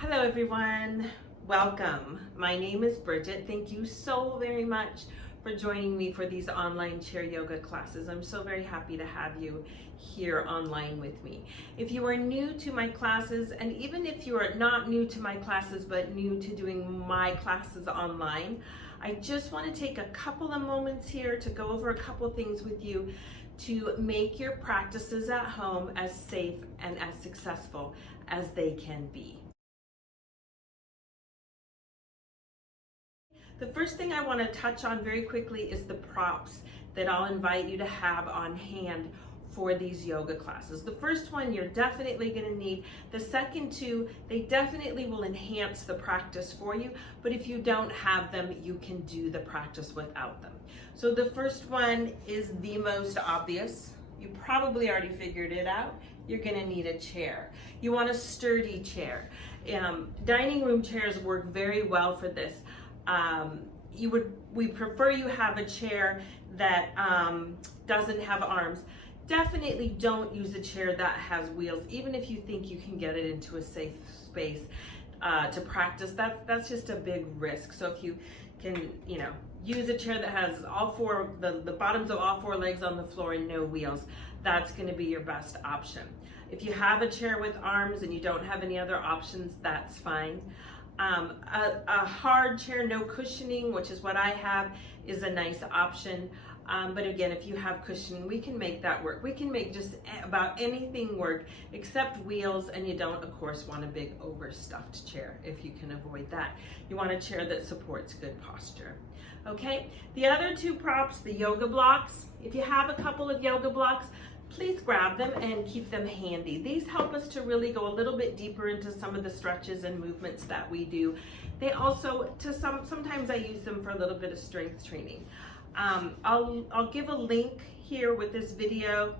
Hello everyone, welcome. My name is Brigitte. Thank you so very much for joining me for these online chair yoga classes. I'm so very happy to have you here online with me. If you are new to my classes, and even if you are not new to my classes but new to doing my classes online, I just want to take a couple of moments here to go over a couple of things with you to make your practices at home as safe and as successful as they can be. The first thing I want to touch on very quickly is the props that I'll invite you to have on hand for these yoga classes. The first one you're definitely going to need. The second two, they definitely will enhance the practice for you, but if you don't have them, you can do the practice without them. So the first one is the most obvious. You probably already figured it out. You're going to need a chair. You want a sturdy chair. Dining room chairs work very well for this. We prefer you have a chair that doesn't have arms. Definitely don't use a chair that has wheels, even if you think you can get it into a safe space to practice. That's just a big risk. So if you can, use a chair that has the bottoms of all four legs on the floor and no wheels, that's going to be your best option. If you have a chair with arms and you don't have any other options, that's fine. A hard chair, no cushioning, which is what I have, is a nice option. But again, if you have cushioning, we can make that work. We can make just about anything work except wheels, and you don't, of course, want a big overstuffed chair if you can avoid that. You want a chair that supports good posture. Okay, the other two props, the yoga blocks. If you have a couple of yoga blocks, please grab them and keep them handy. These help us to really go a little bit deeper into some of the stretches and movements that we do. They also, sometimes I use them for a little bit of strength training. I'll give a link here with this video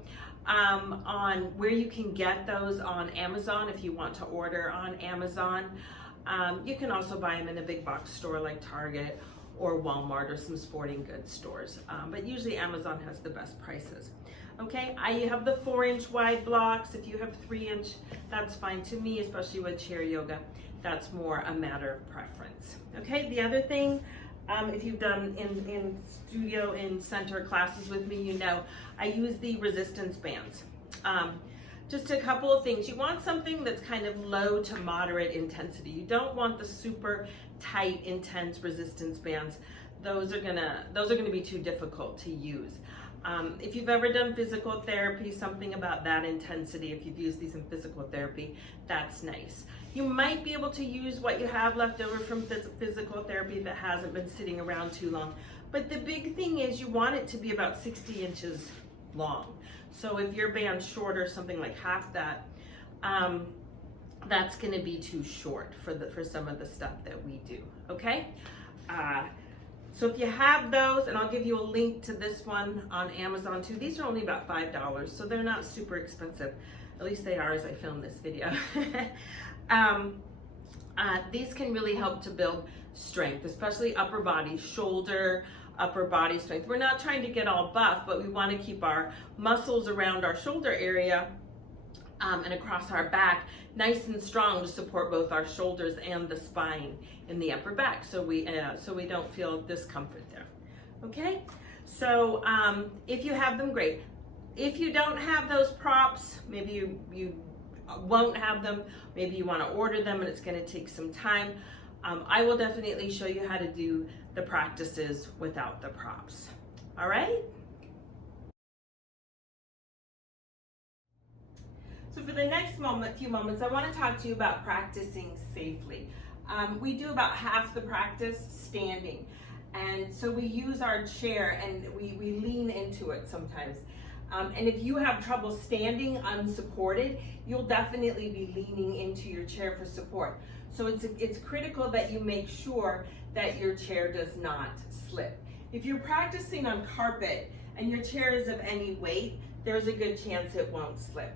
on where you can get those on Amazon if you want to order on Amazon. You can also buy them in a big box store like Target or Walmart or some sporting goods stores, but usually Amazon has the best prices. Okay, I have the 4-inch wide blocks. If you have 3-inch, that's fine. To me, especially with chair yoga, that's more a matter of preference. Okay, the other thing, if you've done in studio, in center classes with me, you know I use the resistance bands. Just a couple of things. You want something that's kind of low to moderate intensity. You don't want the super tight, intense resistance bands. Those are gonna be too difficult to use. If you've ever done physical therapy, something about that intensity, if you've used these in physical therapy, that's nice. You might be able to use what you have left over from physical therapy that hasn't been sitting around too long. But the big thing is you want it to be about 60 inches long. So if your band's shorter, something like half that, that's gonna be too short for some of the stuff that we do, okay? So if you have those, and I'll give you a link to this one on Amazon too. These are only about $5, so they're not super expensive. At least they are as I film this video. These can really help to build strength, especially upper body, shoulder, upper body strength. We're not trying to get all buff, but we want to keep our muscles around our shoulder area and across our back nice and strong to support both our shoulders and the spine in the upper back, so we don't feel discomfort there. Okay, so if you have them, great. If you don't have those props, maybe you won't have them, maybe you want to order them and it's going to take some time. I will definitely show you how to do the practices without the props. All right. So for the next few moments, I want to talk to you about practicing safely. We do about half the practice standing. And so we use our chair and we lean into it sometimes. And if you have trouble standing unsupported, you'll definitely be leaning into your chair for support. So it's critical that you make sure that your chair does not slip. If you're practicing on carpet and your chair is of any weight, there's a good chance it won't slip.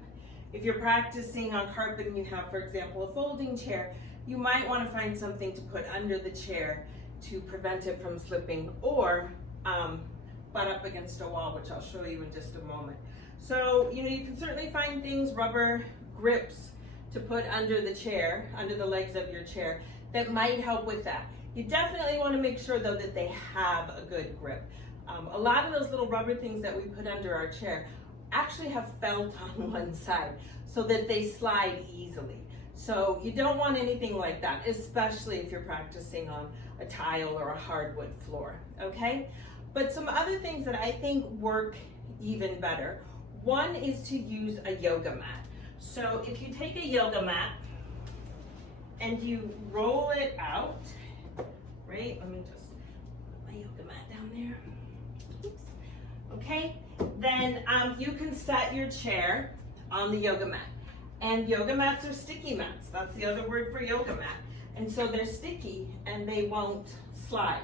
If you're practicing on carpet and you have, for example, a folding chair, you might want to find something to put under the chair to prevent it from slipping, or butt up against a wall, which I'll show you in just a moment. So, you can certainly find things, rubber grips to put under the chair, under the legs of your chair, that might help with that. You definitely want to make sure though that they have a good grip. A lot of those little rubber things that we put under our chair actually have felt on one side so that they slide easily. So you don't want anything like that, especially if you're practicing on a tile or a hardwood floor, okay? But some other things that I think work even better, one is to use a yoga mat. So if you take a yoga mat and you roll it out, right? Let me just put my yoga mat down there. Oops. Okay, then you can set your chair on the yoga mat. And yoga mats are sticky mats. That's the other word for yoga mat. And so they're sticky and they won't slide.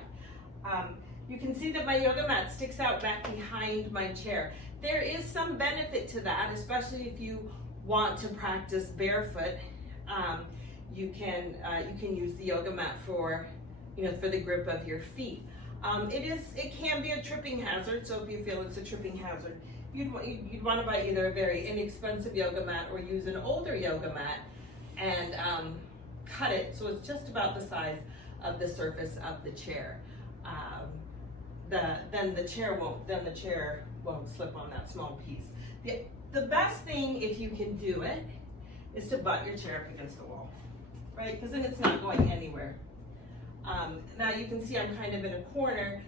You can see that my yoga mat sticks out back behind my chair. There is some benefit to that, especially if you want to practice barefoot. You can use the yoga mat for, for the grip of your feet. It can be a tripping hazard, so if you feel it's a tripping hazard, you'd want to buy either a very inexpensive yoga mat or use an older yoga mat and cut it so it's just about the size of the surface of the chair. Then the chair won't slip on that small piece. The best thing, if you can do it, is to butt your chair up against the wall, right? Because then it's not going anywhere. Now you can see I'm kind of in a corner,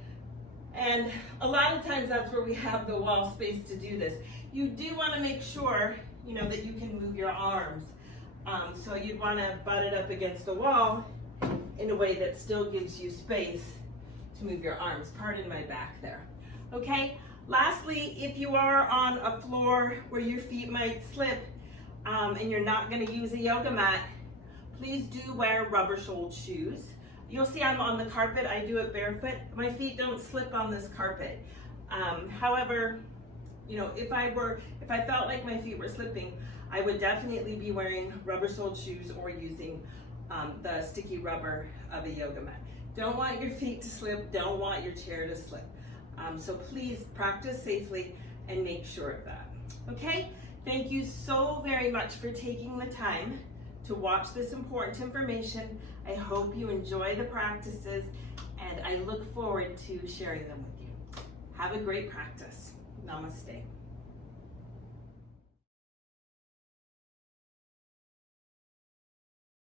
and a lot of times that's where we have the wall space to do this. You do want to make sure, that you can move your arms. So you'd want to butt it up against the wall in a way that still gives you space to move your arms. Pardon my back there. Okay, lastly, if you are on a floor where your feet might slip and you're not going to use a yoga mat, please do wear rubber-soled shoes. You'll see I'm on the carpet. I do it barefoot. My feet don't slip on this carpet. However, if I felt like my feet were slipping, I would definitely be wearing rubber-soled shoes or using the sticky rubber of a yoga mat. Don't want your feet to slip. Don't want your chair to slip. So please practice safely and make sure of that. Okay? Thank you so very much for taking the time to watch this important information. I hope you enjoy the practices, and I look forward to sharing them with you. Have a great practice. Namaste.